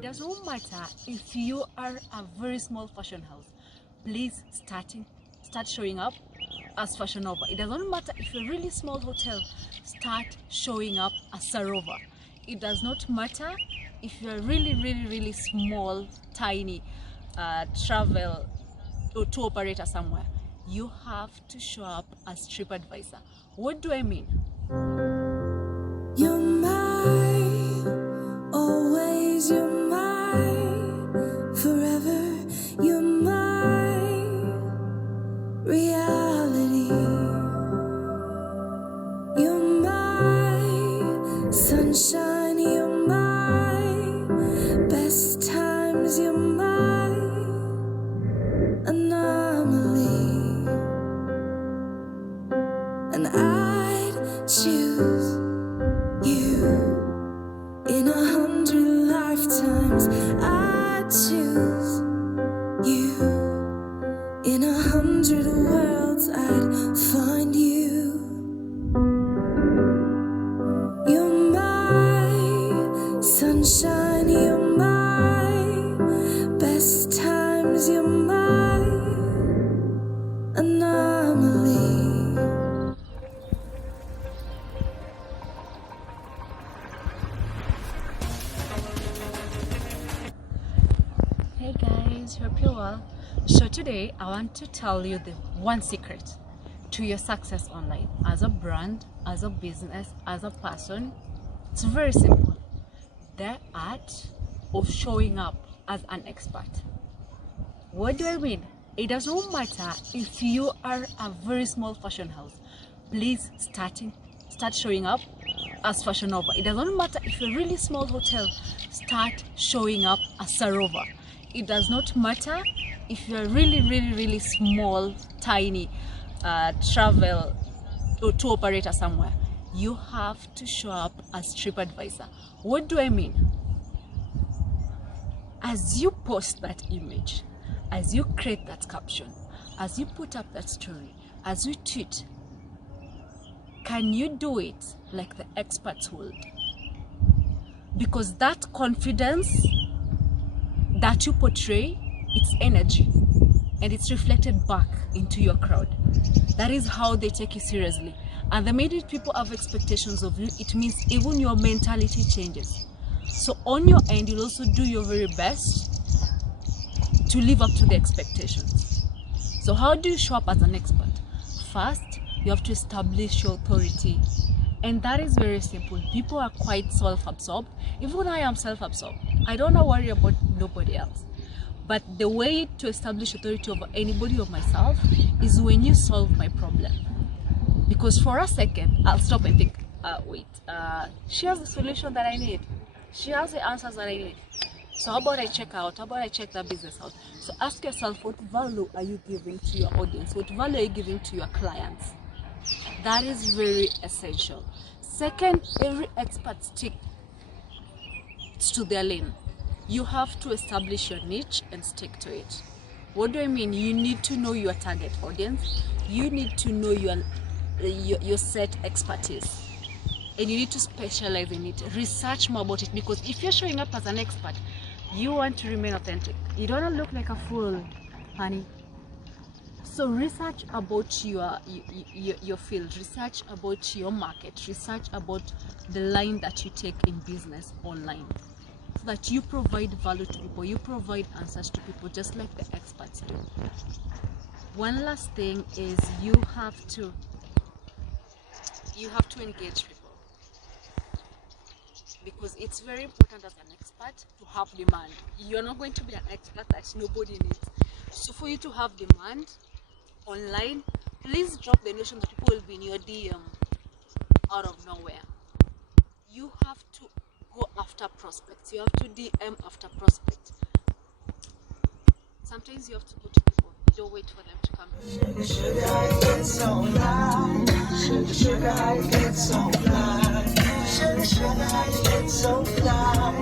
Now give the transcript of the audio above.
It doesn't matter if you are a very small fashion house. Please start showing up as Fashion Nova. It doesn't matter if you're a really small hotel. Start showing up as Sarova. It does not matter if you're really small, tiny travel or tour operator somewhere. You have to show up as TripAdvisor. What do I mean? You're mine, always you're mine, forever you're my reality. You're my sunshine, you're my best times, you're my anomaly. And I'd choose you in 100 lifetimes. I choose you in 100 worlds. I'd find you. You're my sunshine, you're my best times, you're my anomaly. Hey guys, hope you're well. So today I want to tell you the one secret to your success online as a brand, as a business, as a person. It's very simple. The art of showing up as an expert. What do I mean? It doesn't matter if you are a very small fashion house. Please start showing up as Fashion Nova. It doesn't matter if you're a really small hotel. Start showing up as Sarova. It does not matter if you're really small, tiny travel or tour operator somewhere. You have to show up as TripAdvisor. What do I mean? As you post that image, as you create that caption, as you put up that story, as you tweet, can you do it like the experts would? Because that confidence that you portray, it's energy and it's reflected back into your crowd. That is how they take you seriously. And the minute people have expectations of you, it means even your mentality changes. So on your end, you'll also do your very best to live up to the expectations. So how do you show up as an expert? First, you have to establish your authority. And that is very simple. People are quite self-absorbed. Even I am self-absorbed. I don't worry about nobody else. But the way to establish authority over anybody or myself is when you solve my problem. Because for a second, I'll stop and think, she has the solution that I need. She has the answers that I need. So how about I check out? How about I check that business out? So ask yourself, what value are you giving to your audience? What value are you giving to your clients? That is very essential. Second, every expert sticks to their lane. You have to establish your niche and stick to it. What do I mean? You need to know your target audience. You need to know your set expertise. And you need to specialize in it. Research more about it, because if you're showing up as an expert, you want to remain authentic. You don't want to look like a fool, honey. So research about your field, research about your market, research about the line that you take in business online, so that you provide value to people, you provide answers to people just like the experts do. One last thing is you have to engage people, because it's very important as an expert to have demand. You're not going to be an expert that nobody needs. So for you to have demand online, please drop the notion that people will be in your DM out of nowhere. You have to go after prospects. You have to DM after prospect. Sometimes you have to go to people. You don't wait for them to come. Sugar, I get so fly. Sugar, I get so fly. Sugar, I get so fly.